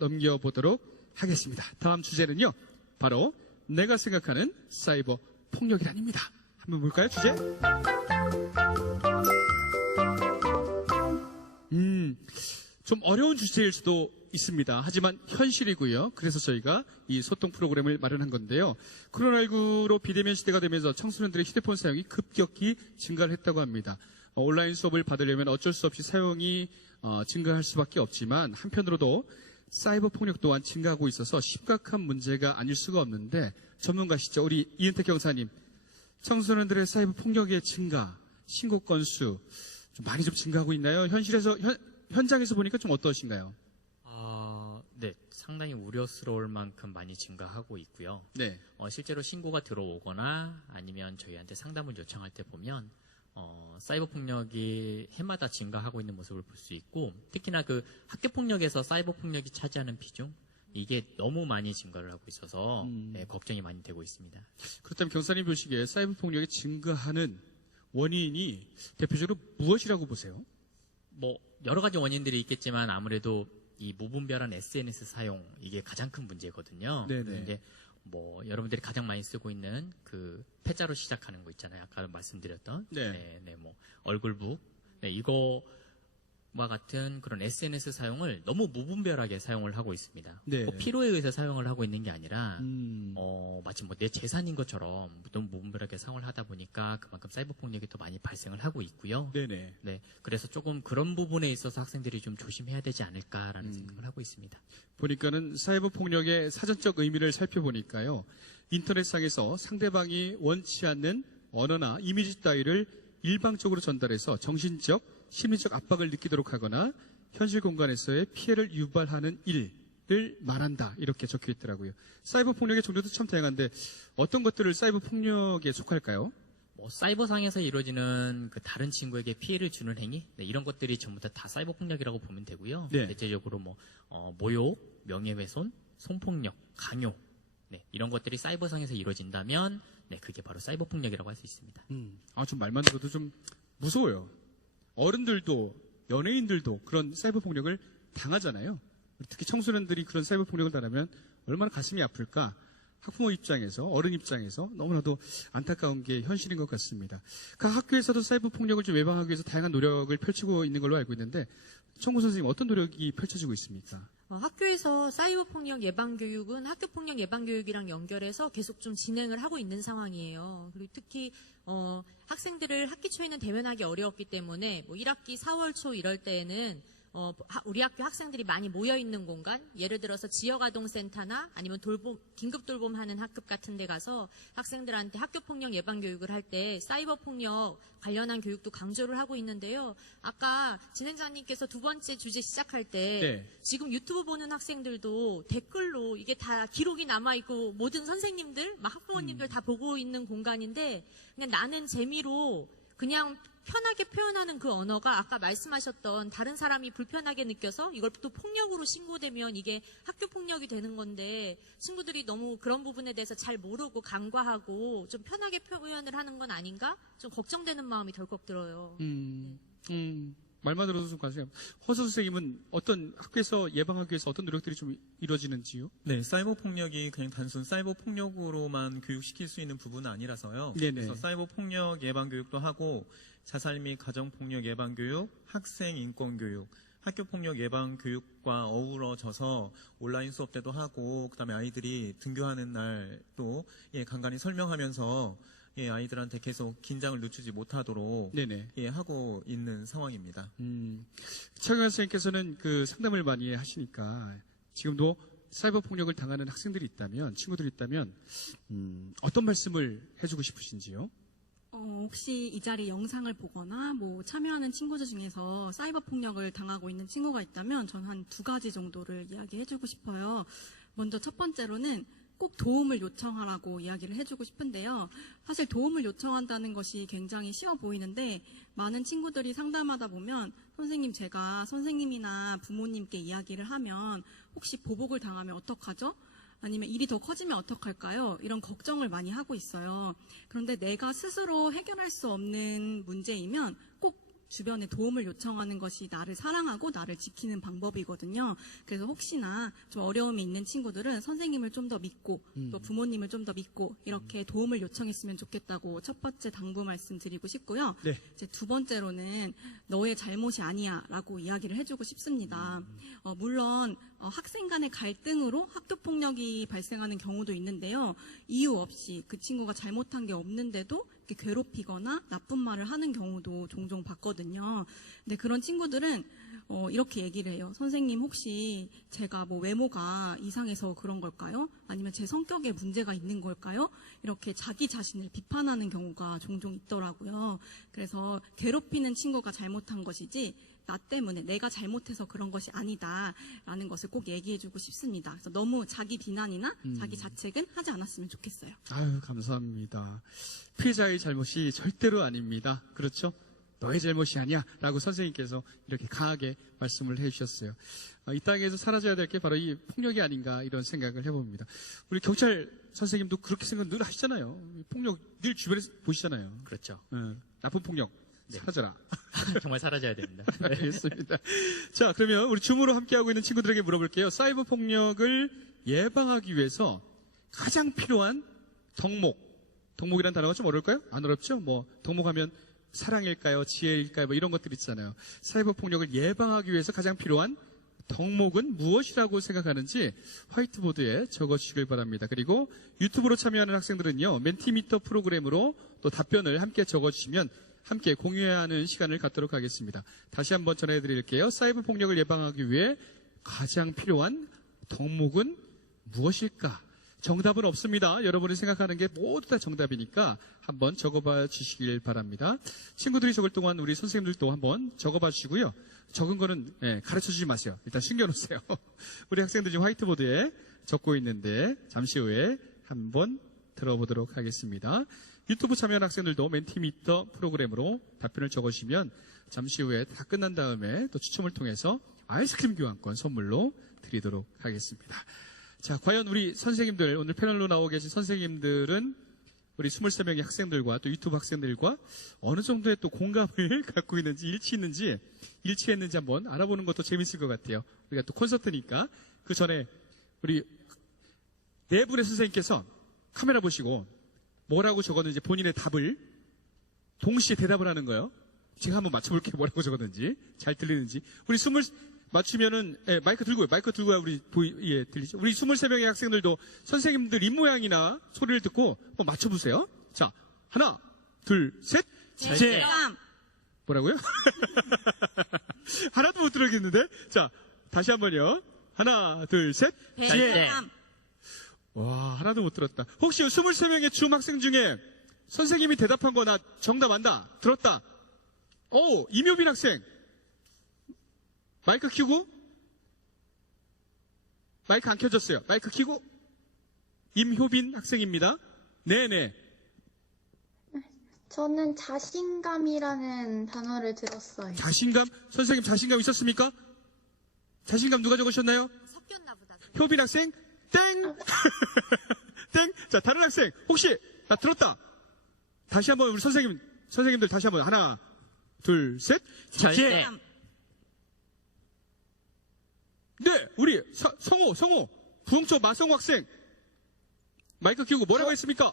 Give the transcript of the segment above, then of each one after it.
넘겨보도록 하겠습니다. 다음 주제는요, 바로 내가 생각하는 사이버 폭력이란입니다. 한번 볼까요, 주제? 좀 어려운 주제일 수도 있습니다. 하지만 현실이고요. 그래서 저희가 이 소통 프로그램을 마련한 건데요. 코로나19로 비대면 시대가 되면서 청소년들의 휴대폰 사용이 급격히 증가를 했다고 합니다. 온라인 수업을 받으려면 어쩔 수 없이 사용이 증가할 수밖에 없지만 한편으로도 사이버 폭력 또한 증가하고 있어서 심각한 문제가 아닐 수가 없는데, 전문가시죠, 우리 이은택 경사님. 청소년들의 사이버 폭력의 증가, 신고 건수 좀 많이 좀 증가하고 있나요? 현장에서 보니까 좀 어떠신가요? 네, 상당히 우려스러울 만큼 많이 증가하고 있고요. 네. 실제로 신고가 들어오거나 아니면 저희한테 상담을 요청할 때 보면 사이버 폭력이 해마다 증가하고 있는 모습을 볼 수 있고, 특히나 그 학교 폭력에서 사이버 폭력이 차지하는 비중, 이게 너무 많이 증가를 하고 있어서 네, 걱정이 많이 되고 있습니다. 그렇다면 경사님 보시기에 사이버 폭력이 증가하는 원인이 대표적으로 무엇이라고 보세요? 뭐 여러 가지 원인들이 있겠지만 아무래도 이 무분별한 SNS 사용, 이게 가장 큰 문제거든요. 네네. 그런데 뭐 여러분들이 가장 많이 쓰고 있는 그 패자로 시작하는 거 있잖아요. 아까 말씀드렸던 뭐 얼굴북, 이거와 같은 그런 SNS 사용을 너무 무분별하게 사용을 하고 있습니다. 네. 뭐 필요에 의해서 사용을 하고 있는 게 아니라 마치 뭐 내 재산인 것처럼 너무 무분별하게 사용을 하다 보니까 그만큼 사이버 폭력이 더 많이 발생을 하고 있고요. 네네. 네, 그래서 조금 그런 부분에 있어서 학생들이 좀 조심해야 되지 않을까라는 생각을 하고 있습니다. 보니까는 사이버 폭력의 사전적 의미를 살펴보니까요, 인터넷상에서 상대방이 원치 않는 언어나 이미지 따위를 일방적으로 전달해서 정신적, 심리적 압박을 느끼도록 하거나 현실 공간에서의 피해를 유발하는 일을 말한다, 이렇게 적혀 있더라고요. 사이버 폭력의 종류도 참 다양한데 어떤 것들을 사이버 폭력에 속할까요? 뭐 사이버상에서 이루어지는 그 다른 친구에게 피해를 주는 행위, 네, 이런 것들이 전부 다 사이버 폭력이라고 보면 되고요. 네. 대체적으로 뭐 모욕, 명예훼손, 성폭력, 강요, 네, 이런 것들이 사이버상에서 이루어진다면 네, 그게 바로 사이버 폭력이라고 할 수 있습니다. 좀 말만 들어도 좀 무서워요. 어른들도 연예인들도 그런 사이버 폭력을 당하잖아요. 특히 청소년들이 그런 사이버 폭력을 당하면 얼마나 가슴이 아플까. 학부모 입장에서, 어른 입장에서 너무나도 안타까운 게 현실인 것 같습니다. 각 학교에서도 사이버 폭력을 좀 예방하기 위해서 다양한 노력을 펼치고 있는 걸로 알고 있는데, 청구 선생님 어떤 노력이 펼쳐지고 있습니까? 학교에서 사이버 폭력 예방 교육은 학교 폭력 예방 교육이랑 연결해서 계속 좀 진행을 하고 있는 상황이에요. 그리고 특히 학생들을 학기 초에는 대면하기 어려웠기 때문에 뭐 1학기 4월 초 이럴 때에는 우리 학교 학생들이 많이 모여있는 공간, 예를 들어서 지역아동센터나 아니면 긴급 돌봄하는 학급 같은 데 가서 학생들한테 학교폭력 예방교육을 할 때 사이버폭력 관련한 교육도 강조를 하고 있는데요. 아까 진행자님께서 두 번째 주제 시작할 때 지금 유튜브 보는 학생들도 댓글로 이게 다 기록이 남아있고 모든 선생님들, 학부모님들 다 보고 있는 공간인데 그냥 나는 재미로 그냥 편하게 표현하는 그 언어가 아까 말씀하셨던 다른 사람이 불편하게 느껴서 이걸 또 폭력으로 신고되면 이게 학교 폭력이 되는 건데 친구들이 너무 그런 부분에 대해서 잘 모르고 간과하고 좀 편하게 표현을 하는 건 아닌가? 좀 걱정되는 마음이 덜컥 들어요. 말만 들어도 좀 가슴이 허수 선생님은 어떤 학교에서 예방하기 위해서 어떤 노력들이 좀 이루어지는지요? 네, 사이버 폭력이 그냥 단순 사이버 폭력으로만 교육시킬 수 있는 부분은 아니라서요. 네네. 그래서 사이버 폭력 예방 교육도 하고 자살 및 가정 폭력 예방 교육, 학생 인권 교육, 학교 폭력 예방 교육과 어우러져서 온라인 수업 때도 하고 그다음에 아이들이 등교하는 날 또 간간히 설명하면서 아이들한테 계속 긴장을 늦추지 못하도록 하고 있는 상황입니다. 차경환 선생님께서는 그 상담을 많이 하시니까 지금도 사이버 폭력을 당하는 학생들이 있다면, 친구들이 있다면 어떤 말씀을 해주고 싶으신지요? 혹시 이 자리 영상을 보거나 뭐 참여하는 친구들 중에서 사이버 폭력을 당하고 있는 친구가 있다면 전 한 두 가지 정도를 이야기해주고 싶어요. 먼저 첫 번째로는 꼭 도움을 요청하라고 이야기를 해주고 싶은데요. 사실 도움을 요청한다는 것이 굉장히 쉬워 보이는데 많은 친구들이 상담하다 보면 선생님, 제가 선생님이나 부모님께 이야기를 하면 혹시 보복을 당하면 어떡하죠? 아니면 일이 더 커지면 어떡할까요? 이런 걱정을 많이 하고 있어요. 그런데 내가 스스로 해결할 수 없는 문제이면 꼭 주변에 도움을 요청하는 것이 나를 사랑하고 나를 지키는 방법이거든요. 그래서 혹시나 좀 어려움이 있는 친구들은 선생님을 좀 더 믿고 또 부모님을 좀 더 믿고 이렇게 도움을 요청했으면 좋겠다고 첫 번째 당부 말씀드리고 싶고요. 네. 이제 두 번째로는 너의 잘못이 아니야라고 이야기를 해주고 싶습니다. 물론 학생 간의 갈등으로 학교 폭력이 발생하는 경우도 있는데요. 이유 없이 그 친구가 잘못한 게 없는데도 이렇게 괴롭히거나 나쁜 말을 하는 경우도 종종 봤거든요. 근데 그런 친구들은 이렇게 얘기를 해요. 선생님 혹시 제가 뭐 외모가 이상해서 그런 걸까요? 아니면 제 성격에 문제가 있는 걸까요? 이렇게 자기 자신을 비판하는 경우가 종종 있더라고요. 그래서 괴롭히는 친구가 잘못한 것이지 나 때문에 내가 잘못해서 그런 것이 아니다라는 것을 꼭 얘기해주고 싶습니다. 그래서 너무 자기 비난이나 자기 자책은 하지 않았으면 좋겠어요. 아유, 감사합니다. 피해자의 잘못이 절대로 아닙니다. 그렇죠? 너의 잘못이 아니야 라고 선생님께서 이렇게 강하게 말씀을 해주셨어요. 이 땅에서 사라져야 될 게 바로 이 폭력이 아닌가 이런 생각을 해봅니다. 우리 경찰 선생님도 그렇게 생각 늘 하시잖아요. 폭력 늘 주변에서 보시잖아요. 그렇죠. 나쁜 폭력 네. 사라져라. 정말 사라져야 됩니다. 알겠습니다. 자, 그러면 우리 줌으로 함께하고 있는 친구들에게 물어볼게요. 사이버 폭력을 예방하기 위해서 가장 필요한 덕목이라는 단어가 좀 어려울까요? 안 어렵죠? 뭐 덕목하면 사랑일까요? 지혜일까요? 뭐 이런 것들 있잖아요. 사이버 폭력을 예방하기 위해서 가장 필요한 덕목은 무엇이라고 생각하는지 화이트보드에 적어주시길 바랍니다. 그리고 유튜브로 참여하는 학생들은요, 멘티미터 프로그램으로 또 답변을 함께 적어주시면 함께 공유해야 하는 시간을 갖도록 하겠습니다. 다시 한번 전해드릴게요. 사이버 폭력을 예방하기 위해 가장 필요한 덕목은 무엇일까? 정답은 없습니다. 여러분이 생각하는 게 모두 다 정답이니까 한번 적어봐 주시길 바랍니다. 친구들이 적을 동안 우리 선생님들도 한번 적어봐 주시고요. 적은 거는 가르쳐 주지 마세요. 일단 숨겨놓으세요. 우리 학생들 지금 화이트보드에 적고 있는데 잠시 후에 한번 들어보도록 하겠습니다. 유튜브 참여한 학생들도 멘티미터 프로그램으로 답변을 적으시면 잠시 후에 다 끝난 다음에 또 추첨을 통해서 아이스크림 교환권 선물로 드리도록 하겠습니다. 자, 과연 우리 선생님들, 오늘 패널로 나오고 계신 선생님들은 우리 23명의 학생들과 또 유튜브 학생들과 어느 정도의 또 공감을 갖고 있는지, 일치했는지 한번 알아보는 것도 재밌을 것 같아요. 우리가 또 콘서트니까. 그 전에 우리 네 분의 선생님께서 카메라 보시고 뭐라고 적었는지 본인의 답을 동시에 대답을 하는 거예요. 제가 한번 맞춰볼게요. 뭐라고 적었는지. 잘 들리는지. 우리 맞추면은, 마이크 들고요. 우리, 들리죠? 우리 23명의 학생들도 선생님들 입모양이나 소리를 듣고 한번 맞춰보세요. 자, 하나, 둘, 셋. 절대. 뭐라고요? 하나도 못 들었겠는데? 자, 다시 한 번요. 하나, 둘, 셋. 절대. 와, 하나도 못 들었다. 혹시 23명의 줌 학생 중에 선생님이 대답한 거 나 정답 안다. 들었다. 임효빈 학생. 마이크 켜고. 마이크 안 켜졌어요. 마이크 켜고. 임효빈 학생입니다. 네네. 저는 자신감이라는 단어를 들었어요. 자신감? 선생님 자신감 있었습니까? 자신감 누가 적으셨나요? 섞였나 보다. 효빈 학생? 땡! 땡! 자, 다른 학생. 혹시, 나 들었다. 다시 한번 우리 선생님들 다시 한번. 하나, 둘, 셋. 절대. 네, 우리 성호. 부흥초 마성호 학생. 마이크 키우고 뭐라고 했습니까?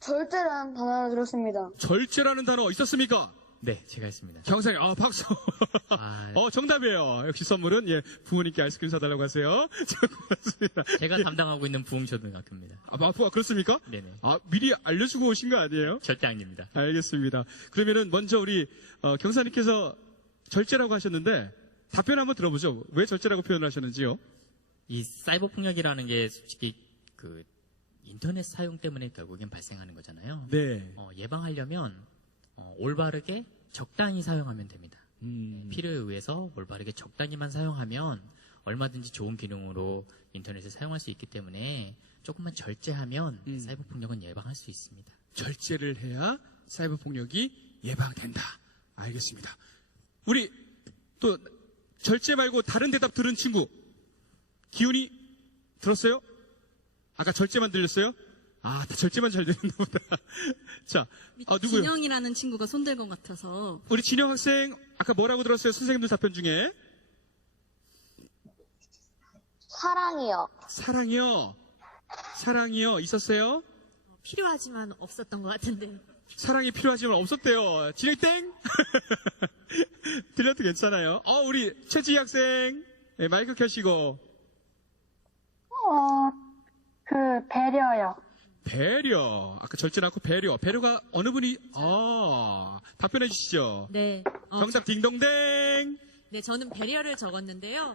절대라는 단어를 들었습니다. 절제라는 단어 있었습니까? 네, 제가 했습니다. 경상이, 박수. 정답이에요. 역시 선물은, 부모님께 아이스크림 사달라고 하세요. 자, 고맙습니다. 제가 담당하고 있는 부흥초등학교입니다. 그렇습니까? 네네. 미리 알려주고 오신 거 아니에요? 절대 아닙니다. 알겠습니다. 그러면은 먼저 우리, 경사님께서 절제라고 하셨는데, 답변 한번 들어보죠. 왜 절제라고 표현을 하셨는지요? 이 사이버 폭력이라는 게 솔직히 그 인터넷 사용 때문에 결국엔 발생하는 거잖아요. 네. 예방하려면 올바르게 적당히 사용하면 됩니다. 필요에 의해서 올바르게 적당히만 사용하면 얼마든지 좋은 기능으로 인터넷을 사용할 수 있기 때문에 조금만 절제하면 사이버 폭력은 예방할 수 있습니다. 절제를 해야 사이버 폭력이 예방된다. 알겠습니다. 우리 또 절제 말고 다른 대답 들은 친구 기훈이 들었어요? 아까 절제만 들렸어요? 아, 다 절제만 잘 되는 보다. 자, 누구요? 진영이라는 친구가 손들 것 같아서. 우리 진영 학생, 아까 뭐라고 들었어요? 선생님들 답변 중에. 사랑이요. 사랑이요. 사랑이요. 있었어요? 필요하지만 없었던 것 같은데. 사랑이 필요하지만 없었대요. 진영 땡! 들려도 괜찮아요. 우리 최지희 학생. 네, 마이크 켜시고. 배려요. 배려. 아까 절제는 않고 배려. 배려가 어느 분이, 답변해 주시죠. 네. 정답 딩동댕! 네, 저는 배려를 적었는데요.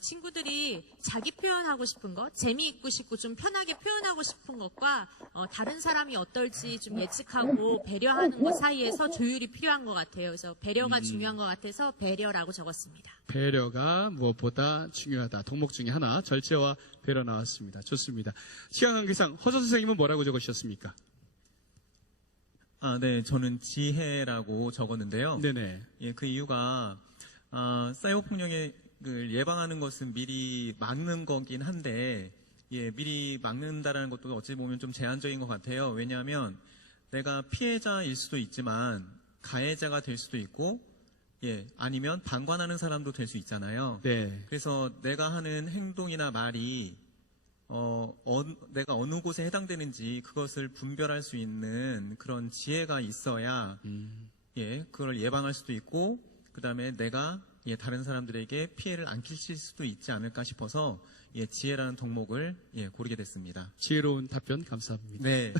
친구들이 자기 표현하고 싶은 것, 재미있고 싶고 좀 편하게 표현하고 싶은 것과 다른 사람이 어떨지 좀 예측하고 배려하는 것 사이에서 조율이 필요한 것 같아요. 그래서 배려가 중요한 것 같아서 배려라고 적었습니다. 배려가 무엇보다 중요하다. 덕목 중에 하나, 절제와 배려 나왔습니다. 좋습니다. 시간 관계상 허서 선생님은 뭐라고 적으셨습니까? 네, 저는 지혜라고 적었는데요. 네네. 예, 그 이유가 사이버 폭력을 예방하는 것은 미리 막는 거긴 한데, 예, 미리 막는다라는 것도 어찌 보면 좀 제한적인 것 같아요. 왜냐하면 내가 피해자일 수도 있지만 가해자가 될 수도 있고, 예, 아니면 방관하는 사람도 될 수 있잖아요. 네. 그래서 내가 하는 행동이나 말이 내가 어느 곳에 해당되는지 그것을 분별할 수 있는 그런 지혜가 있어야 예, 그걸 예방할 수도 있고, 그 다음에 내가 예, 다른 사람들에게 피해를 안 끼칠 수도 있지 않을까 싶어서 예, 지혜라는 덕목을 예, 고르게 됐습니다. 지혜로운 답변 감사합니다. 네.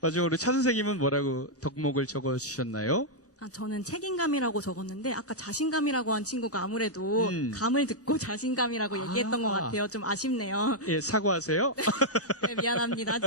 마지막으로 차 선생님은 뭐라고 덕목을 적어주셨나요? 저는 책임감이라고 적었는데 아까 자신감이라고 한 친구가 아무래도 감을 듣고 자신감이라고 얘기했던 것 같아요. 좀 아쉽네요. 예, 사과하세요. 네, 미안합니다.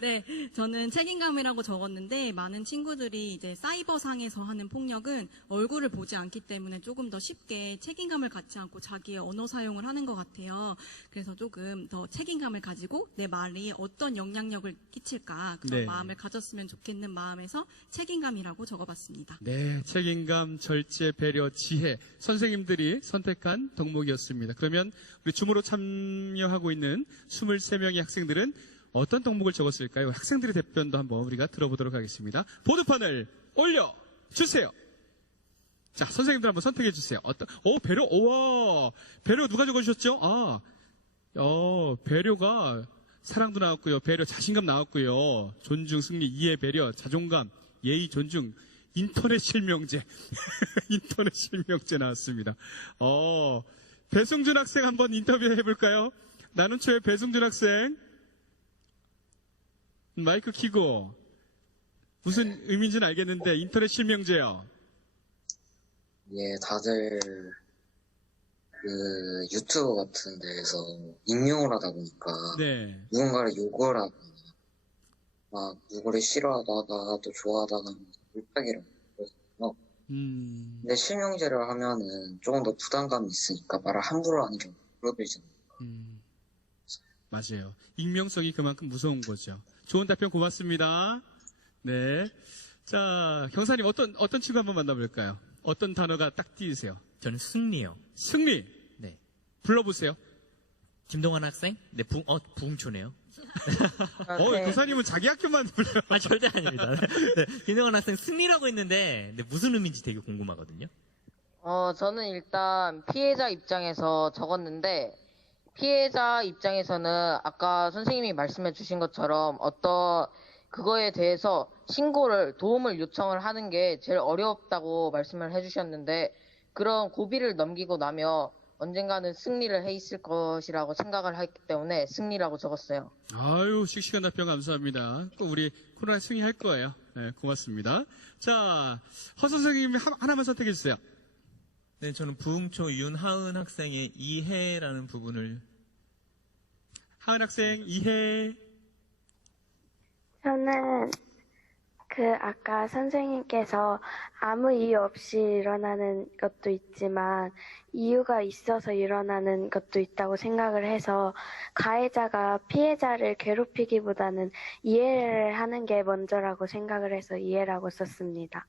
네, 저는 책임감이라고 적었는데 많은 친구들이 이제 사이버상에서 하는 폭력은 얼굴을 보지 않기 때문에 조금 더 쉽게 책임감을 갖지 않고 자기의 언어 사용을 하는 것 같아요. 그래서 조금 더 책임감을 가지고 내 말이 어떤 영향력을 끼칠까 그런 네. 마음을 가졌으면 좋겠는 마음에서 책임감이라고 적어봤습니다. 네, 책임감, 절제, 배려, 지혜 선생님들이 선택한 덕목이었습니다. 그러면 우리 줌으로 참여하고 있는 23명의 학생들은 어떤 덕목을 적었을까요? 학생들의 답변도 한번 우리가 들어보도록 하겠습니다. 보드판을 올려주세요. 자, 선생님들 한번 선택해 주세요. 배려, 우와, 배려 누가 적어주셨죠? 배려가 사랑도 나왔고요. 배려, 자신감 나왔고요. 존중, 승리, 이해, 배려, 자존감, 예의, 존중, 인터넷 실명제. 인터넷 실명제 나왔습니다. 배승준 학생 한번 인터뷰 해볼까요? 나는 초의 배승준 학생. 마이크 켜고. 무슨 의미인지는 알겠는데, 인터넷 실명제요. 예, 다들 유튜브 같은 데에서 익명을 하다 보니까 네. 누군가를 욕을 하거나 막 누구를 싫어하다가 또 좋아하다가 물타기를 하거든요. 근데 실명제를 하면은 조금 더 부담감이 있으니까 말을 함부로 하는 경우가 줄어들잖아요. 맞아요. 익명성이 그만큼 무서운 거죠. 좋은 답변 고맙습니다. 네. 자, 경사님 어떤 친구 한번 만나볼까요? 어떤 단어가 딱 띄으세요? 저는 승리요. 승리. 네. 불러보세요. 김동환 학생? 네, 부흥초네요. 교사님은 자기 학교만 불러요. 절대 아닙니다. 네, 김동환 학생 승리라고 했는데, 무슨 의미인지 되게 궁금하거든요. 저는 일단 피해자 입장에서 적었는데, 피해자 입장에서는 아까 선생님이 말씀해 주신 것처럼 그거에 대해서 도움을 요청을 하는 게 제일 어렵다고 말씀을 해주셨는데, 그런 고비를 넘기고 나면 언젠가는 승리를 해 있을 것이라고 생각을 했기 때문에 승리라고 적었어요. 아유, 씩씩한 답변 감사합니다. 꼭 우리 코로나 승리할 거예요. 네, 고맙습니다. 자, 허 선생님이 하나만 선택해 주세요. 네, 저는 부흥초 윤하은 학생의 이해라는 부분을. 하은 학생, 이해. 저는 아까 선생님께서 아무 이유 없이 일어나는 것도 있지만 이유가 있어서 일어나는 것도 있다고 생각을 해서 가해자가 피해자를 괴롭히기보다는 이해를 하는 게 먼저라고 생각을 해서 이해라고 썼습니다.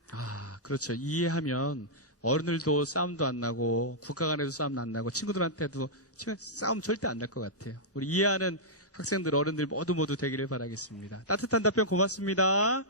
그렇죠. 이해하면 어른들도 싸움도 안 나고 국가 간에도 싸움 안 나고 친구들한테도 싸움 절대 안 날 것 같아요. 우리 이해하는 학생들, 어른들 모두 되기를 바라겠습니다. 따뜻한 답변 고맙습니다.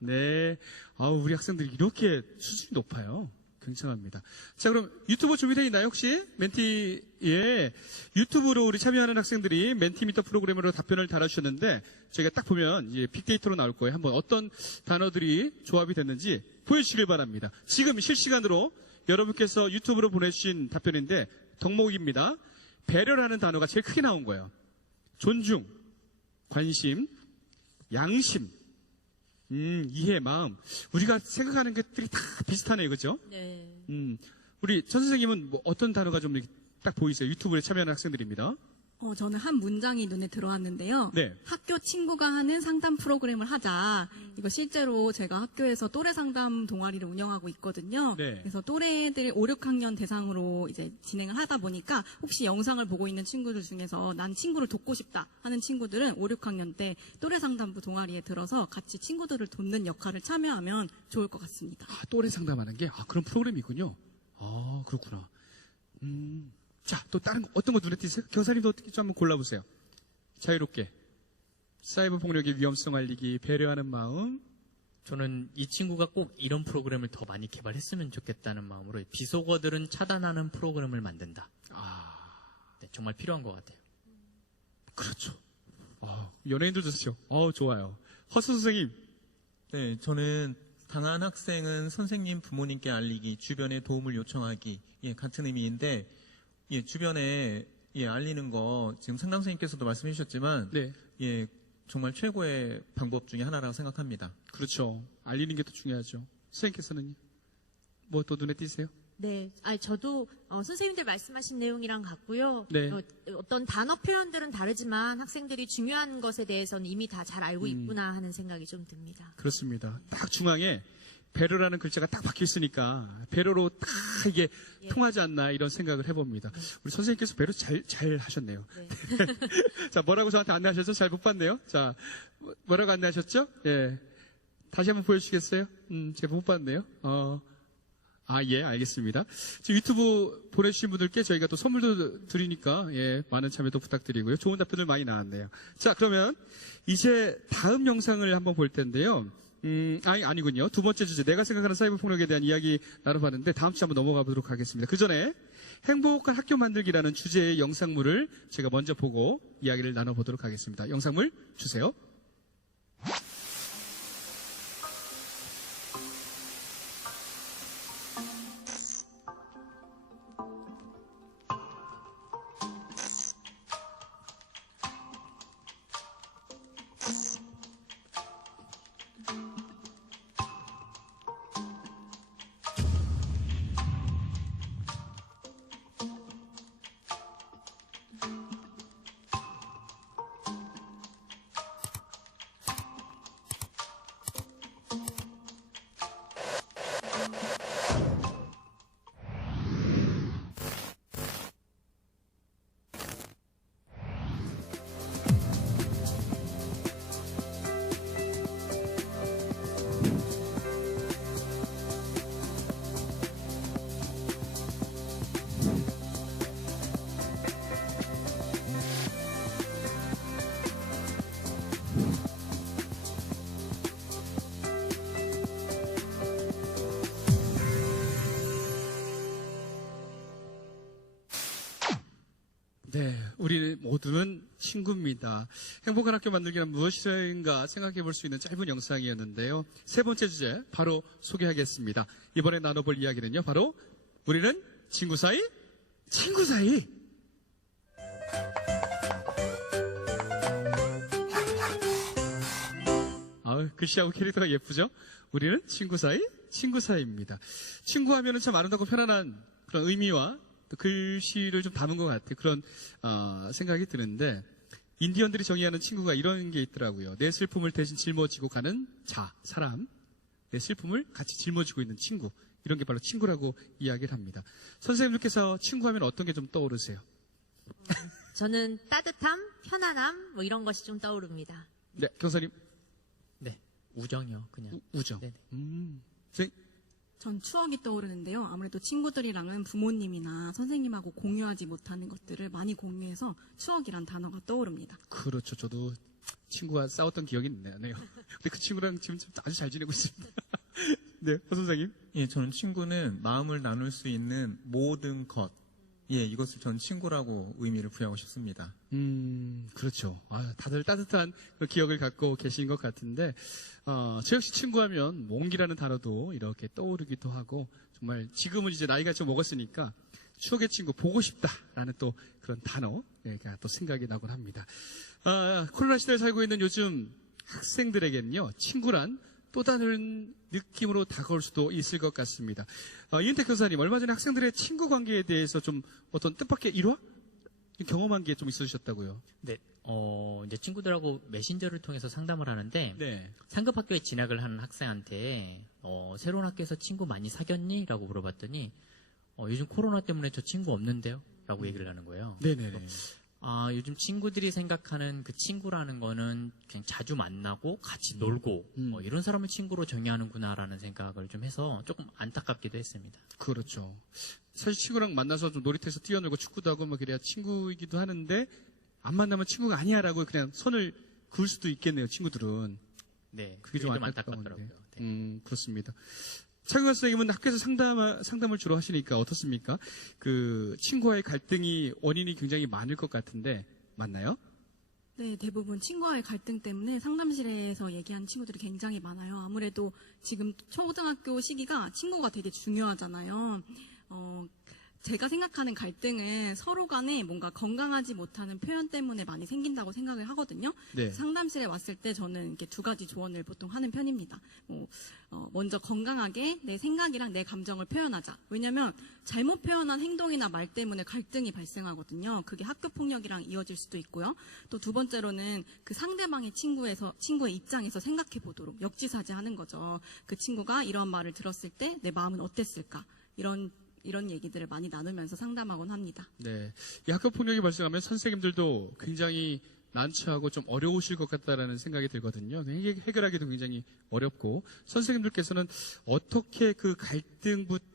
네. 우리 학생들이 이렇게 수준이 높아요. 굉장합니다. 자, 그럼 유튜브 준비되어 있나요, 혹시? 멘티에 유튜브로 우리 참여하는 학생들이 멘티미터 프로그램으로 답변을 달아주셨는데, 저희가 딱 보면 이제 빅데이터로 나올 거예요. 한번 어떤 단어들이 조합이 됐는지 보여주시길 바랍니다. 지금 실시간으로 여러분께서 유튜브로 보내주신 답변인데, 덕목입니다. 배려라는 단어가 제일 크게 나온 거예요. 존중, 관심, 양심, 이해, 마음. 우리가 생각하는 것들이 다 비슷하네요. 그죠? 네. 우리 전 선생님은 뭐 어떤 단어가 좀 이렇게 딱 보이세요? 유튜브에 참여하는 학생들입니다. 저는 한 문장이 눈에 들어왔는데요. 네. 학교 친구가 하는 상담 프로그램을 하자. 이거 실제로 제가 학교에서 또래 상담 동아리를 운영하고 있거든요. 네. 그래서 또래들 5, 6학년 대상으로 이제 진행을 하다 보니까 혹시 영상을 보고 있는 친구들 중에서 난 친구를 돕고 싶다 하는 친구들은 5, 6학년 때 또래 상담부 동아리에 들어서 같이 친구들을 돕는 역할을 참여하면 좋을 것 같습니다. 또래 상담하는 게 그런 프로그램이군요. 그렇구나. 자, 또 다른 거, 어떤 거 눈에 띄세요? 교사님도 어떻게 좀 한번 골라보세요. 자유롭게. 사이버 폭력의 위험성 알리기, 배려하는 마음. 저는 이 친구가 꼭 이런 프로그램을 더 많이 개발했으면 좋겠다는 마음으로 비속어들은 차단하는 프로그램을 만든다. 네, 정말 필요한 것 같아요. 그렇죠. 연예인들도 좋죠. 좋아요. 허수 선생님. 네, 저는 당한 학생은 선생님, 부모님께 알리기, 주변에 도움을 요청하기, 같은 의미인데, 주변에 알리는 거 지금 상담 선생님께서도 말씀해 주셨지만, 네. 정말 최고의 방법 중에 하나라고 생각합니다. 그렇죠. 알리는 게 더 중요하죠. 선생님께서는 뭐 또 눈에 띄세요? 네, 저도 선생님들 말씀하신 내용이랑 같고요. 네. 어떤 단어 표현들은 다르지만 학생들이 중요한 것에 대해서는 이미 다 잘 알고 있구나 하는 생각이 좀 듭니다. 그렇습니다. 딱 중앙에 배려라는 글자가 딱 박혀 있으니까 배려로 딱 이게 통하지 않나 이런 생각을 해봅니다. 우리 선생님께서 배려 잘 하셨네요. 네. 자, 뭐라고 저한테 안내하셨죠? 잘 못 봤네요. 자, 뭐라고 안내하셨죠? 예. 다시 한번 보여주시겠어요? 제가 못 봤네요. 예, 알겠습니다. 지금 유튜브 보내주신 분들께 저희가 또 선물도 드리니까, 많은 참여도 부탁드리고요. 좋은 답변들 많이 나왔네요. 자, 그러면 이제 다음 영상을 한번 볼 텐데요. 아니군요. 두 번째 주제, 내가 생각하는 사이버 폭력에 대한 이야기 나눠봤는데, 다음 주에 한번 넘어가 보도록 하겠습니다. 그 전에 행복한 학교 만들기라는 주제의 영상물을 제가 먼저 보고 이야기를 나눠보도록 하겠습니다. 영상물 주세요. 네, 우리 모두는 친구입니다. 행복한 학교 만들기란 무엇인가 생각해 볼 수 있는 짧은 영상이었는데요. 세 번째 주제 바로 소개하겠습니다. 이번에 나눠볼 이야기는요. 바로 우리는 친구 사이? 친구 사이! 글씨하고 캐릭터가 예쁘죠? 우리는 친구 사이? 친구 사이입니다. 친구 하면은 참 아름답고 편안한 그런 의미와 또 글씨를 좀 담은 것 같아요. 그런 생각이 드는데 인디언들이 정의하는 친구가 이런 게 있더라고요. 내 슬픔을 대신 짊어지고 가는 사람. 내 슬픔을 같이 짊어지고 있는 친구. 이런 게 바로 친구라고 이야기를 합니다. 선생님들께서 친구하면 어떤 게 좀 떠오르세요? 저는 따뜻함, 편안함 뭐 이런 것이 좀 떠오릅니다. 네, 교사님. 네, 우정이요, 그냥. 우정. 네네. 선생님. 전 추억이 떠오르는데요. 아무래도 친구들이랑은 부모님이나 선생님하고 공유하지 못하는 것들을 많이 공유해서 추억이란 단어가 떠오릅니다. 그렇죠. 저도 친구와 싸웠던 기억이 있네요. 근데 그 친구랑 지금 아주 잘 지내고 있습니다. 네, 허 선생님. 예, 저는 친구는 마음을 나눌 수 있는 모든 것. 예, 이것을 전 친구라고 의미를 부여하고 싶습니다. 그렇죠. 다들 따뜻한 그 기억을 갖고 계신 것 같은데, 저 역시 친구하면 몽기라는 단어도 이렇게 떠오르기도 하고, 정말 지금은 이제 나이가 좀 먹었으니까 추억의 친구 보고 싶다라는 또 그런 단어가 또 생각이 나곤 합니다. 코로나 시대를 살고 있는 요즘 학생들에게는요, 친구란 또 다른 느낌으로 다가올 수도 있을 것 같습니다. 이은택 교사님, 얼마 전에 학생들의 친구 관계에 대해서 좀 어떤 뜻밖의 일화? 경험한 게 좀 있으셨다고요? 네, 이제 친구들하고 메신저를 통해서 상담을 하는데, 네. 상급 학교에 진학을 하는 학생한테, 새로운 학교에서 친구 많이 사귀었니? 라고 물어봤더니, 요즘 코로나 때문에 저 친구 없는데요? 라고 얘기를 하는 거예요. 네네네. 요즘 친구들이 생각하는 그 친구라는 거는 그냥 자주 만나고 같이 놀고 이런 사람을 친구로 정의하는구나라는 생각을 좀 해서 조금 안타깝기도 했습니다. 그렇죠. 사실 친구랑 만나서 좀 놀이터에서 뛰어놀고 축구도 하고 뭐 그래야 친구이기도 하는데 안 만나면 친구가 아니야라고 그냥 선을 그을 수도 있겠네요. 친구들은. 네, 그게 좀 안타깝더라고요. 네. 그렇습니다. 차경환 선생님은 학교에서 상담을 주로 하시니까 어떻습니까? 그 친구와의 갈등이 원인이 굉장히 많을 것 같은데 맞나요? 네, 대부분 친구와의 갈등 때문에 상담실에서 얘기하는 친구들이 굉장히 많아요. 아무래도 지금 초등학교 시기가 친구가 되게 중요하잖아요. 제가 생각하는 갈등은 서로 간에 뭔가 건강하지 못하는 표현 때문에 많이 생긴다고 생각을 하거든요. 네. 상담실에 왔을 때 저는 이렇게 두 가지 조언을 보통 하는 편입니다. 먼저 건강하게 내 생각이랑 내 감정을 표현하자. 왜냐면 잘못 표현한 행동이나 말 때문에 갈등이 발생하거든요. 그게 학교 폭력이랑 이어질 수도 있고요. 또 두 번째로는 그 상대방의 친구의 입장에서 생각해 보도록 역지사지하는 거죠. 그 친구가 이런 말을 들었을 때 내 마음은 어땠을까? 이런 얘기들을 많이 나누면서 상담하곤 합니다. 네. 이 학교 폭력이 발생하면 선생님들도 굉장히 난처하고 좀 어려우실 것 같다라는 생각이 들거든요. 해결하기도 굉장히 어렵고 선생님들께서는 어떻게 그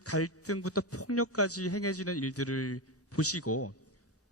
갈등부터 폭력까지 행해지는 일들을 보시고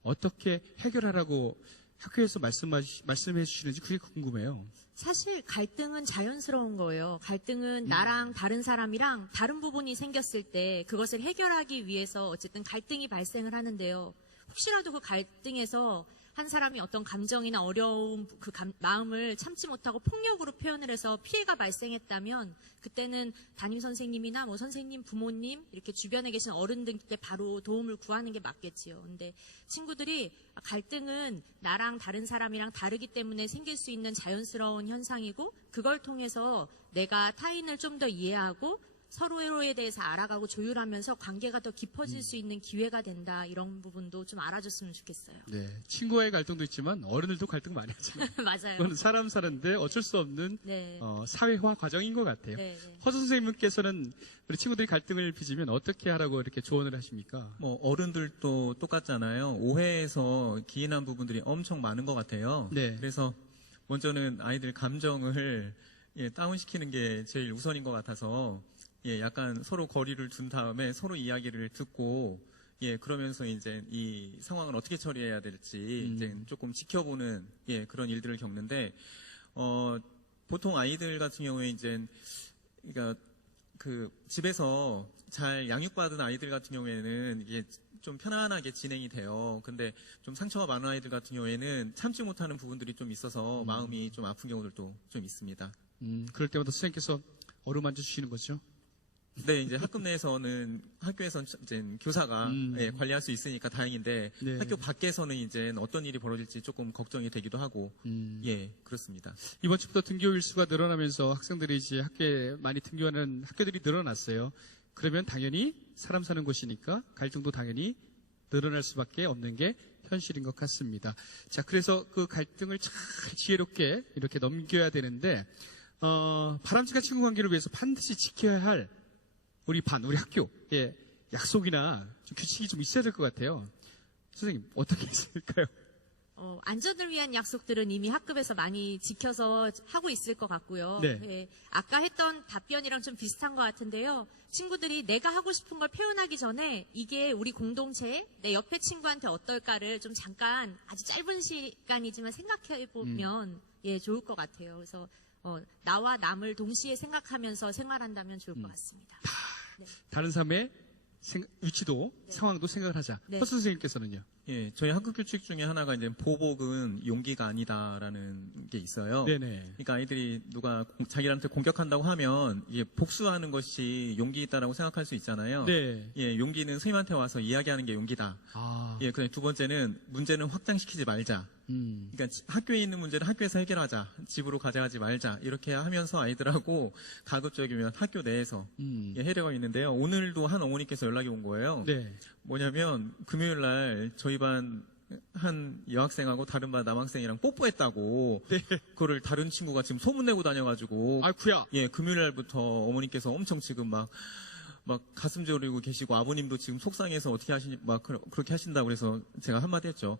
어떻게 해결하라고 학교에서 말씀해 주시는지 그게 궁금해요. 사실 갈등은 자연스러운 거예요. 갈등은 나랑 다른 사람이랑 다른 부분이 생겼을 때 그것을 해결하기 위해서 어쨌든 갈등이 발생을 하는데요. 혹시라도 그 갈등에서 한 사람이 어떤 감정이나 어려운 그 마음을 참지 못하고 폭력으로 표현을 해서 피해가 발생했다면 그때는 담임 선생님이나 뭐 선생님, 부모님 이렇게 주변에 계신 어른들께 바로 도움을 구하는 게 맞겠지요. 근데 친구들이 갈등은 나랑 다른 사람이랑 다르기 때문에 생길 수 있는 자연스러운 현상이고 그걸 통해서 내가 타인을 좀 더 이해하고 서로에 대해서 알아가고 조율하면서 관계가 더 깊어질 수 있는 기회가 된다. 이런 부분도 좀 알아줬으면 좋겠어요. 네. 친구와의 갈등도 있지만 어른들도 갈등 많이 하잖아요. 맞아요. 그건 사람 사는데 어쩔 수 없는 네. 사회화 과정인 것 같아요. 네, 네. 허 선생님께서는 우리 친구들이 갈등을 빚으면 어떻게 하라고 이렇게 조언을 하십니까? 어른들도 똑같잖아요. 오해에서 기인한 부분들이 엄청 많은 것 같아요. 네. 그래서 먼저는 아이들 감정을 다운시키는 게 제일 우선인 것 같아서 약간 서로 거리를 둔 다음에 서로 이야기를 듣고 그러면서 이제 이 상황을 어떻게 처리해야 될지 이제 조금 지켜보는 그런 일들을 겪는데 보통 아이들 같은 경우에 이제 그러니까 그 집에서 잘 양육받은 아이들 같은 경우에는 이게 좀 편안하게 진행이 돼요. 근데 좀 상처가 많은 아이들 같은 경우에는 참지 못하는 부분들이 좀 있어서 마음이 좀 아픈 경우들도 좀 있습니다. 그럴 때마다 선생님께서 어루만져 주시는 거죠? 네, 이제 학급 내에서는 학교에서 이제 교사가 관리할 수 있으니까 다행인데 네. 학교 밖에서는 이제 어떤 일이 벌어질지 조금 걱정이 되기도 하고 그렇습니다. 이번 주부터 등교 일수가 늘어나면서 학생들이 이제 학교에 많이 등교하는 학교들이 늘어났어요. 그러면 당연히 사람 사는 곳이니까 갈등도 당연히 늘어날 수밖에 없는 게 현실인 것 같습니다. 자, 그래서 그 갈등을 잘 지혜롭게 이렇게 넘겨야 되는데 바람직한 친구 관계를 위해서 반드시 지켜야 할 우리 학교의 약속이나 좀 규칙이 좀 있어야 될 것 같아요. 선생님, 어떻게 있을까요? 안전을 위한 약속들은 이미 학급에서 많이 지켜서 하고 있을 것 같고요. 네. 예, 아까 했던 답변이랑 좀 비슷한 것 같은데요. 친구들이 내가 하고 싶은 걸 표현하기 전에 이게 우리 공동체, 내 옆에 친구한테 어떨까를 좀 잠깐 아주 짧은 시간이지만 생각해 보면 예, 좋을 것 같아요. 그래서 나와 남을 동시에 생각하면서 생활한다면 좋을 것 같습니다. 다른 사람의 위치도 상황도 생각을 하자. 네. 허 선생님께서는요? 예, 저희 학교 규칙 중에 하나가 이제 보복은 용기가 아니다라는 게 있어요. 네네. 그러니까 아이들이 누가 자기한테 공격한다고 하면 이게 복수하는 것이 용기 있다라고 생각할 수 있잖아요. 네. 예, 용기는 선생님한테 와서 이야기하는 게 용기다. 아. 예, 그다음에 두 번째는 문제는 확장시키지 말자. 그러니까 학교에 있는 문제는 학교에서 해결하자. 집으로 가져가지 말자. 이렇게 하면서 아이들하고 가급적이면 학교 내에서 예, 해결하고 있는데요. 오늘도 한 어머니께서 연락이 온 거예요. 네. 뭐냐면 금요일 날 저희 반 한 여학생하고 다른 반 남학생이랑 뽀뽀했다고 그거를 다른 친구가 지금 소문내고 다녀가지고 아이쿠야. 예, 금요일 날부터 어머니께서 엄청 지금 막 가슴 저리고 계시고 아버님도 지금 속상해서 어떻게 하시니 막 그렇게 하신다고 그래서 제가 한마디 했죠.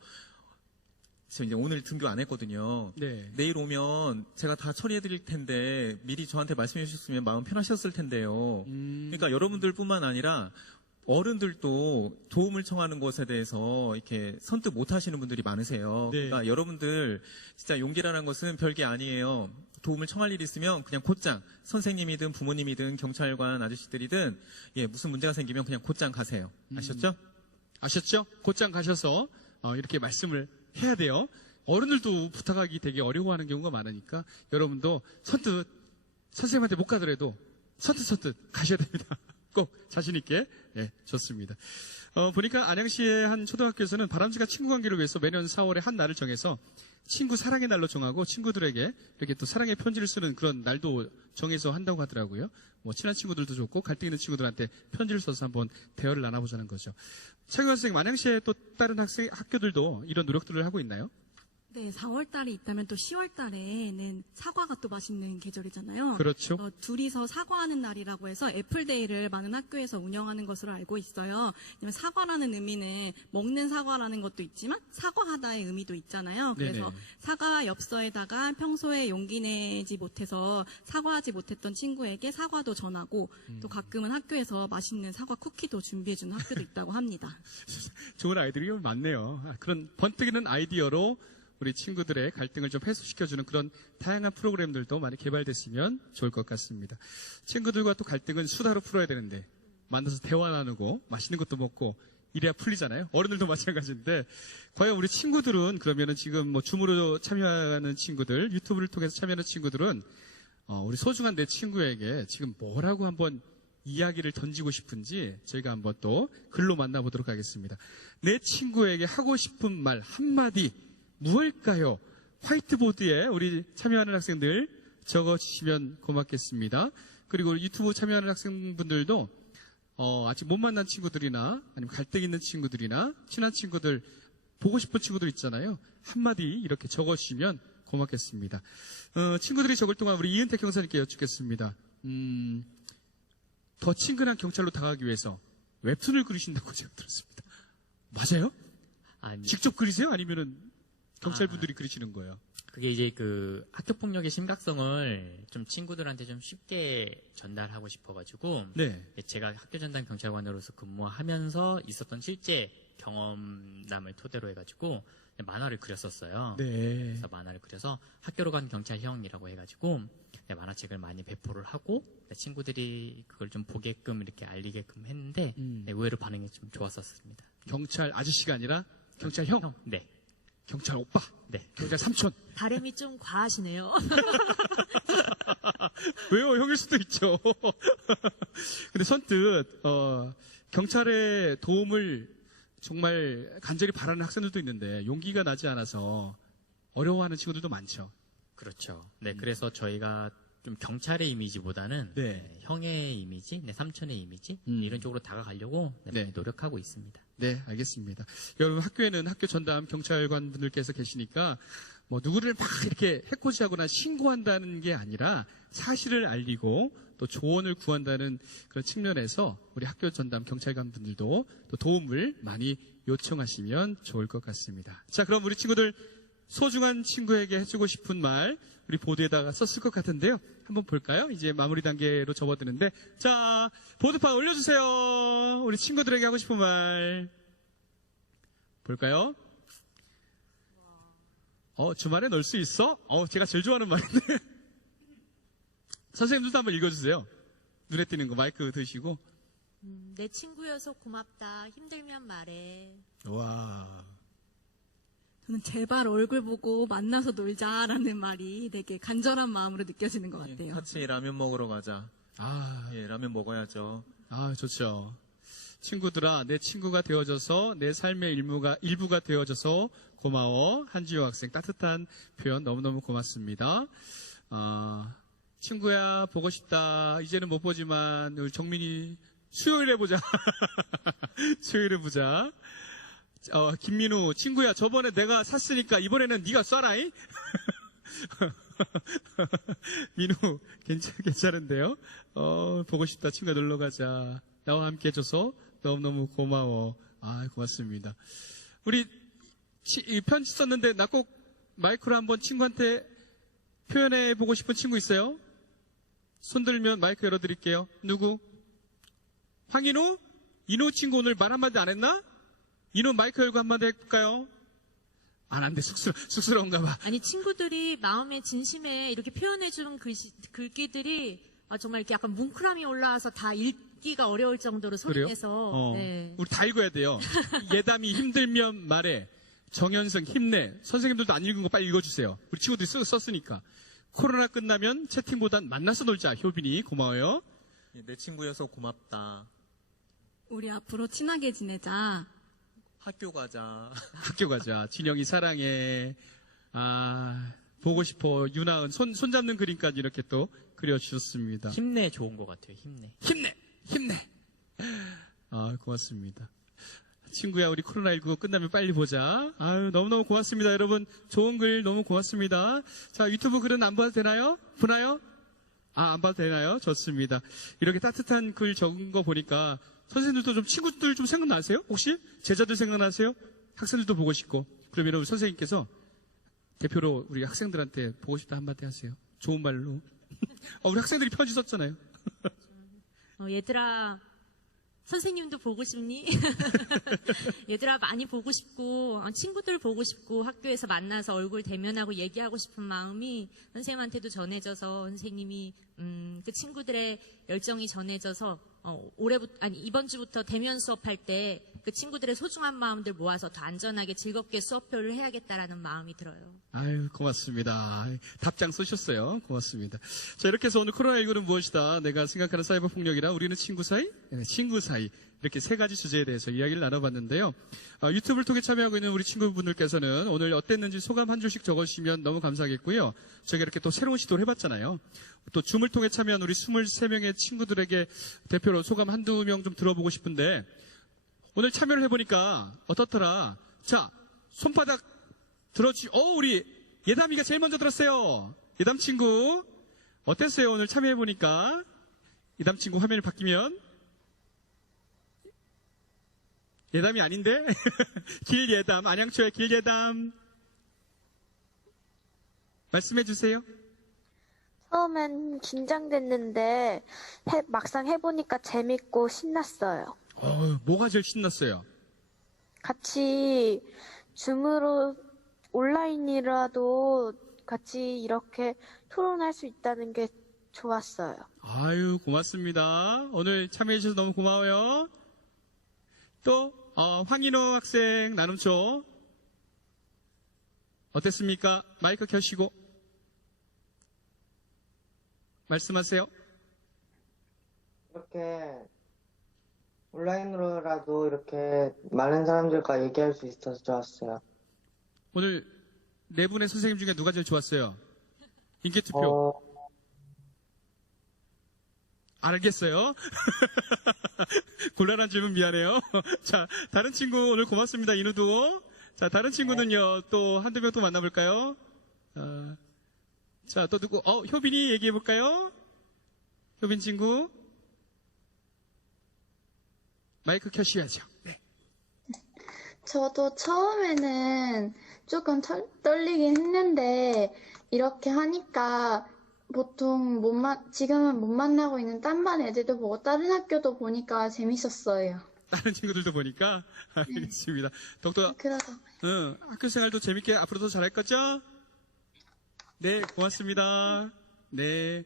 제가 이제 오늘 등교 안 했거든요. 네. 내일 오면 제가 다 처리해 드릴 텐데 미리 저한테 말씀해 주셨으면 마음 편하셨을 텐데요. 그러니까 여러분들뿐만 아니라 어른들도 도움을 청하는 것에 대해서 이렇게 선뜻 못 하시는 분들이 많으세요. 네. 그러니까 여러분들 진짜 용기라는 것은 별게 아니에요. 도움을 청할 일이 있으면 그냥 곧장 선생님이든 부모님이든 경찰관 아저씨들이든 예, 무슨 문제가 생기면 그냥 곧장 가세요. 아셨죠? 아셨죠? 곧장 가셔서 이렇게 말씀을 해야 돼요. 어른들도 부탁하기 되게 어려워하는 경우가 많으니까 여러분도 선뜻 선생님한테 못 가더라도 선뜻 가셔야 됩니다. 꼭 자신 있게. 네, 좋습니다. 보니까 안양시의 한 초등학교에서는 바람직한 친구 관계를 위해서 매년 4월에 한 날을 정해서 친구 사랑의 날로 정하고 친구들에게 이렇게 또 사랑의 편지를 쓰는 그런 날도 정해서 한다고 하더라고요. 뭐 친한 친구들도 좋고 갈등 있는 친구들한테 편지를 써서 한번 대화를 나눠보자는 거죠. 최경환 선생님, 안양시의 또 다른 학교들도 이런 노력들을 하고 있나요? 네, 4월 달에 있다면 또 10월 달에는 사과가 또 맛있는 계절이잖아요. 그렇죠. 둘이서 사과하는 날이라고 해서 애플데이를 많은 학교에서 운영하는 것으로 알고 있어요. 왜냐면 사과라는 의미는 먹는 사과라는 것도 있지만 사과하다의 의미도 있잖아요. 그래서 네네. 사과 엽서에다가 평소에 용기 내지 못해서 사과하지 못했던 친구에게 사과도 전하고 또 가끔은 학교에서 맛있는 사과 쿠키도 준비해주는 학교도 있다고 합니다. 좋은 아이들이 많네요. 그런 번뜩이는 아이디어로 우리 친구들의 갈등을 좀 해소시켜주는 그런 다양한 프로그램들도 많이 개발됐으면 좋을 것 같습니다. 친구들과 또 갈등은 수다로 풀어야 되는데 만나서 대화 나누고 맛있는 것도 먹고 이래야 풀리잖아요. 어른들도 마찬가지인데 과연 우리 친구들은 그러면은 지금 뭐 줌으로 참여하는 친구들, 유튜브를 통해서 참여하는 친구들은 우리 소중한 내 친구에게 지금 뭐라고 한번 이야기를 던지고 싶은지 저희가 한번 또 글로 만나보도록 하겠습니다. 내 친구에게 하고 싶은 말 한마디 무엇일까요? 화이트보드에 우리 참여하는 학생들 적어주시면 고맙겠습니다. 그리고 유튜브 참여하는 학생분들도 아직 못 만난 친구들이나 아니면 갈등 있는 친구들이나 친한 친구들 보고 싶은 친구들 있잖아요. 한마디 이렇게 적어주시면 고맙겠습니다. 친구들이 적을 동안 우리 이은택 경사님께 여쭙겠습니다. 더 친근한 경찰로 다가가기 위해서 웹툰을 그리신다고 제가 들었습니다. 맞아요? 아니, 직접 그리세요? 아니면은 경찰분들이 그리시는 거예요? 그게 이제 그 학교폭력의 심각성을 좀 친구들한테 좀 쉽게 전달하고 싶어가지고 네. 제가 학교전담 경찰관으로서 근무하면서 있었던 실제 경험담을 토대로 해가지고 만화를 그렸었어요. 네. 그래서 만화를 그려서 학교로 간 경찰형이라고 해가지고 만화책을 많이 배포를 하고 친구들이 그걸 좀 보게끔 이렇게 알리게끔 했는데 의외로 반응이 좀 좋았었습니다. 경찰 아저씨가 아니라 경찰 형? 네. 경찰 오빠? 네. 경찰 삼촌? 발음이 좀 과하시네요. 왜요? 형일 수도 있죠. 근데 선뜻 경찰의 도움을 정말 간절히 바라는 학생들도 있는데 용기가 나지 않아서 어려워하는 친구들도 많죠. 그렇죠. 네, 그래서 저희가 좀 경찰의 이미지보다는 네. 형의 이미지, 삼촌의 이미지 이런 쪽으로 다가가려고 많이 노력하고 있습니다. 네, 알겠습니다. 여러분 학교에는 학교 전담 경찰관 분들께서 계시니까 뭐 누구를 막 이렇게 해코지하거나 신고한다는 게 아니라 사실을 알리고 또 조언을 구한다는 그런 측면에서 우리 학교 전담 경찰관 분들도 또 도움을 많이 요청하시면 좋을 것 같습니다. 자, 그럼 우리 친구들 소중한 친구에게 해주고 싶은 말 우리 보드에다가 썼을 것 같은데요. 한번 볼까요? 이제 마무리 단계로 접어드는데, 자, 보드판 올려주세요. 우리 친구들에게 하고 싶은 말 볼까요? 주말에 놀 수 있어? 제가 제일 좋아하는 말인데. 선생님들도 한번 읽어주세요. 눈에 띄는 거 마이크 드시고. 내 친구여서 고맙다. 힘들면 말해. 와. 저는 제발 얼굴 보고 만나서 놀자라는 말이 되게 간절한 마음으로 느껴지는 것 같아요. 같이 라면 먹으러 가자. 예, 라면 먹어야죠. 좋죠. 친구들아, 내 친구가 되어줘서 내 삶의 일부가 되어줘서 고마워. 한지호 학생 따뜻한 표현 너무너무 고맙습니다. 친구야 보고 싶다. 이제는 못 보지만 우리 정민이 수요일에 보자. 수요일에 보자. 김민우 친구야 저번에 내가 샀으니까 이번에는 네가 쏴라잉. 민우 괜찮은데요? 보고 싶다. 친구야 놀러 가자. 나와 함께 해줘서 너무너무 고마워. 고맙습니다. 우리 이 편지 썼는데 나 꼭 마이크로 한번 친구한테 표현해 보고 싶은 친구 있어요? 손 들면 마이크 열어드릴게요. 누구? 황인우? 인우 친구 오늘 말 한마디 안 했나? 인우 마이크 열고 한마디 해볼까요? 안 돼. 쑥스러운가 봐. 아니, 친구들이 마음의 진심에 이렇게 표현해주는 글귀들이 정말 이렇게 약간 뭉클함이 올라와서 다 읽기가 어려울 정도로 소리내서. 네. 우리 다 읽어야 돼요. 예담이 힘들면 말해. 정현승 힘내. 선생님들도 안 읽은 거 빨리 읽어주세요. 우리 친구들이 썼으니까. 코로나 끝나면 채팅보단 만나서 놀자. 효빈이 고마워요. 내 친구여서 고맙다. 우리 앞으로 친하게 지내자. 학교 가자. 학교 가자. 진영이 사랑해. 보고 싶어. 유나은 손 잡는 그림까지 이렇게 또 그려주셨습니다. 힘내 좋은 것 같아요. 힘내. 고맙습니다. 친구야, 우리 코로나19 끝나면 빨리 보자. 너무너무 고맙습니다. 여러분, 좋은 글 너무 고맙습니다. 자, 유튜브 글은 안 봐도 되나요? 보나요? 안 봐도 되나요? 좋습니다. 이렇게 따뜻한 글 적은 거 보니까 선생님들도 좀 친구들 좀 생각나세요? 혹시? 제자들 생각나세요? 학생들도 보고 싶고. 그럼 여러분 선생님께서 대표로 우리 학생들한테 보고 싶다 한마디 하세요. 좋은 말로. 우리 학생들이 편지 썼잖아요. 얘들아, 선생님도 보고 싶니? 얘들아, 많이 보고 싶고, 친구들 보고 싶고, 학교에서 만나서 얼굴 대면하고 얘기하고 싶은 마음이 선생님한테도 전해져서 선생님이, 그 친구들의 열정이 전해져서, 이번 주부터 대면 수업할 때 그 친구들의 소중한 마음들 모아서 더 안전하게 즐겁게 수업표를 해야겠다라는 마음이 들어요. 고맙습니다. 답장 쓰셨어요. 고맙습니다. 자, 이렇게 해서 오늘 코로나19는 무엇이다? 내가 생각하는 사이버 폭력이라 우리는 친구 사이? 네, 친구 사이. 이렇게 세 가지 주제에 대해서 이야기를 나눠봤는데요. 유튜브를 통해 참여하고 있는 우리 친구분들께서는 오늘 어땠는지 소감 한 줄씩 적어주시면 너무 감사하겠고요. 저희가 이렇게 또 새로운 시도를 해봤잖아요. 또 줌을 통해 참여한 우리 23명의 친구들에게 대표로 소감 한두 명 좀 들어보고 싶은데 오늘 참여를 해보니까 어떻더라? 자, 손바닥 우리 예담이가 제일 먼저 들었어요. 예담 친구 어땠어요? 오늘 참여해보니까 예담 친구 화면이 바뀌면 예담이 아닌데? 길예담, 안양초의 길예담. 말씀해 주세요. 처음엔 긴장됐는데 막상 해보니까 재밌고 신났어요. 뭐가 제일 신났어요? 같이 줌으로 온라인이라도 같이 이렇게 토론할 수 있다는 게 좋았어요. 고맙습니다. 오늘 참여해 주셔서 너무 고마워요. 또 황인호 학생 나눔초 어땠습니까? 마이크 켜시고 말씀하세요. 이렇게 온라인으로라도 이렇게 많은 사람들과 얘기할 수 있어서 좋았어요. 오늘 네 분의 선생님 중에 누가 제일 좋았어요? 인기투표. 알겠어요. 곤란한 질문 미안해요. 자, 다른 친구 오늘 고맙습니다. 인우도. 자, 다른 친구는요. 또 한두 명 또 만나볼까요? 자, 또 누구? 효빈이 얘기해볼까요? 효빈 친구. 마이크 켜셔야죠. 네. 저도 처음에는 조금 떨리긴 했는데, 이렇게 하니까 보통 지금은 못 만나고 있는 딴 반 애들도 보고 다른 학교도 보니까 재밌었어요. 다른 친구들도 보니까. 알겠습니다. 덕도, 그래서 학교 생활도 재밌게 앞으로도 잘할 거죠? 네, 고맙습니다. 네.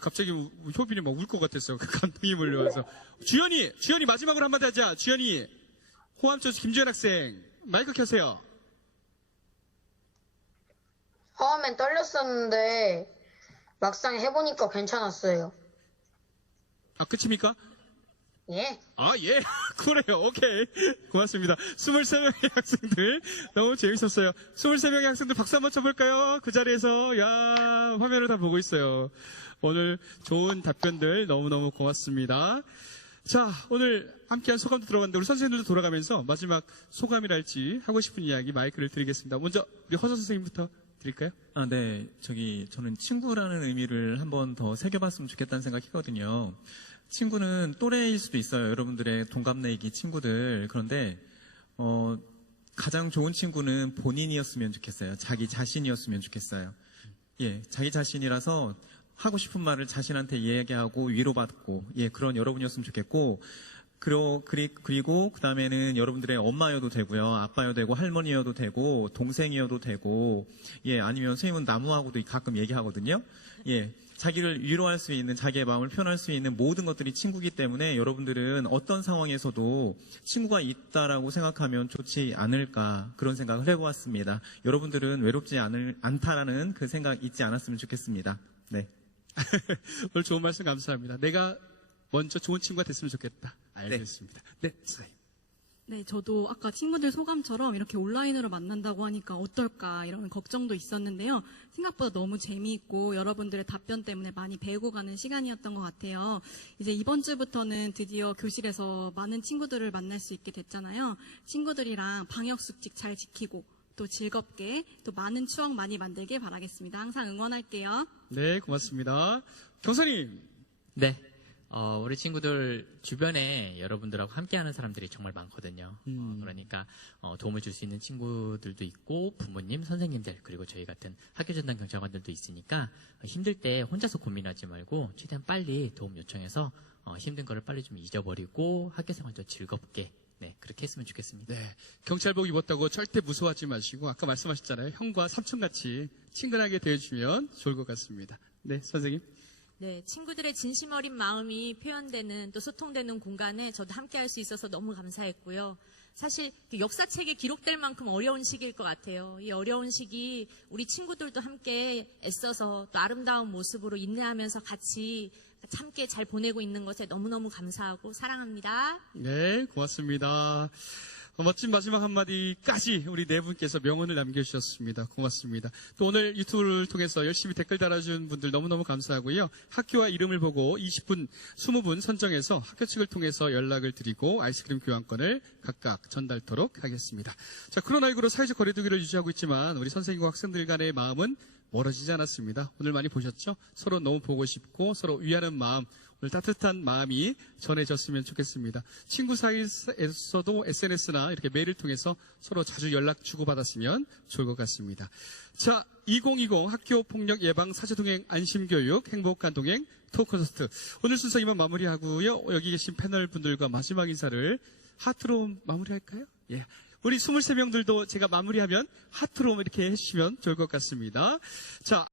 갑자기 효빈이 막 울 것 같았어. 그 감동이 몰려와서. 주연이 마지막으로 한마디 하자. 주연이, 호암초 김주연 학생, 마이크 켜세요. 처음엔 떨렸었는데 막상 해보니까 괜찮았어요. 끝입니까? 예. 예. 그래요. 오케이. 고맙습니다. 23명의 학생들, 너무 재밌었어요. 23명의 학생들 박수 한번 쳐볼까요? 그 자리에서, 화면을 다 보고 있어요. 오늘 좋은 답변들 너무너무 고맙습니다. 자, 오늘 함께한 소감도 들어갔는데, 우리 선생님들도 돌아가면서 마지막 소감이랄지 하고 싶은 이야기 마이크를 드리겠습니다. 먼저, 우리 허서 선생님부터 드릴까요? 네. 저는 친구라는 의미를 한 번 더 새겨봤으면 좋겠다는 생각이거든요. 친구는 또래일 수도 있어요. 여러분들의 동갑내기 친구들. 그런데, 가장 좋은 친구는 본인이었으면 좋겠어요. 자기 자신이었으면 좋겠어요. 예, 자기 자신이라서 하고 싶은 말을 자신한테 얘기하고 위로받고, 그런 여러분이었으면 좋겠고, 그리고 그 다음에는 여러분들의 엄마여도 되고요, 아빠여도 되고, 할머니여도 되고, 동생이어도 되고, 아니면 선생님은 나무하고도 가끔 얘기하거든요. 자기를 위로할 수 있는, 자기의 마음을 표현할 수 있는 모든 것들이 친구이기 때문에 여러분들은 어떤 상황에서도 친구가 있다라고 생각하면 좋지 않을까, 그런 생각을 해보았습니다. 여러분들은 외롭지 않다라는 그 생각 잊지 않았으면 좋겠습니다. 네. 오늘 좋은 말씀 감사합니다. 내가 먼저 좋은 친구가 됐으면 좋겠다. 알겠습니다. 네, 선생님. 네, 저도 아까 친구들 소감처럼 이렇게 온라인으로 만난다고 하니까 어떨까 이런 걱정도 있었는데요. 생각보다 너무 재미있고 여러분들의 답변 때문에 많이 배우고 가는 시간이었던 것 같아요. 이제 이번 주부터는 드디어 교실에서 많은 친구들을 만날 수 있게 됐잖아요. 친구들이랑 방역수칙 잘 지키고 또 즐겁게 또 많은 추억 많이 만들길 바라겠습니다. 항상 응원할게요. 네, 고맙습니다. 경사님. 네. 우리 친구들 주변에 여러분들하고 함께하는 사람들이 정말 많거든요. 그러니까 도움을 줄 수 있는 친구들도 있고 부모님, 선생님들 그리고 저희 같은 학교전담 경찰관들도 있으니까 힘들 때 혼자서 고민하지 말고 최대한 빨리 도움 요청해서 힘든 거를 빨리 좀 잊어버리고 학교생활도 즐겁게 그렇게 했으면 좋겠습니다. 네, 경찰복 입었다고 절대 무서워하지 마시고 아까 말씀하셨잖아요. 형과 삼촌같이 친근하게 대해주면 좋을 것 같습니다. 네, 선생님. 네, 친구들의 진심 어린 마음이 표현되는 또 소통되는 공간에 저도 함께 할 수 있어서 너무 감사했고요. 사실 역사책에 기록될 만큼 어려운 시기일 것 같아요. 이 어려운 시기 우리 친구들도 함께 애써서 또 아름다운 모습으로 인내하면서 같이 함께 잘 보내고 있는 것에 너무너무 감사하고 사랑합니다. 네, 고맙습니다. 멋진 마지막 한마디까지 우리 네 분께서 명언을 남겨주셨습니다. 고맙습니다. 또 오늘 유튜브를 통해서 열심히 댓글 달아준 분들 너무너무 감사하고요. 학교와 이름을 보고 20분, 20분 선정해서 학교 측을 통해서 연락을 드리고 아이스크림 교환권을 각각 전달토록 하겠습니다. 자, 코로나19로 사회적 거리두기를 유지하고 있지만 우리 선생님과 학생들 간의 마음은 멀어지지 않았습니다. 오늘 많이 보셨죠? 서로 너무 보고 싶고 서로 위하는 마음, 오늘 따뜻한 마음이 전해졌으면 좋겠습니다. 친구 사이에서도 SNS나 이렇게 메일을 통해서 서로 자주 연락 주고받았으면 좋을 것 같습니다. 자, 2020 학교폭력 예방 사제동행 안심교육 행복간동행 토크콘서트 오늘 순서 이만 마무리하고요. 여기 계신 패널 분들과 마지막 인사를 하트로 마무리할까요? 예. 우리 23명들도 제가 마무리하면 하트로 이렇게 해주시면 좋을 것 같습니다. 자,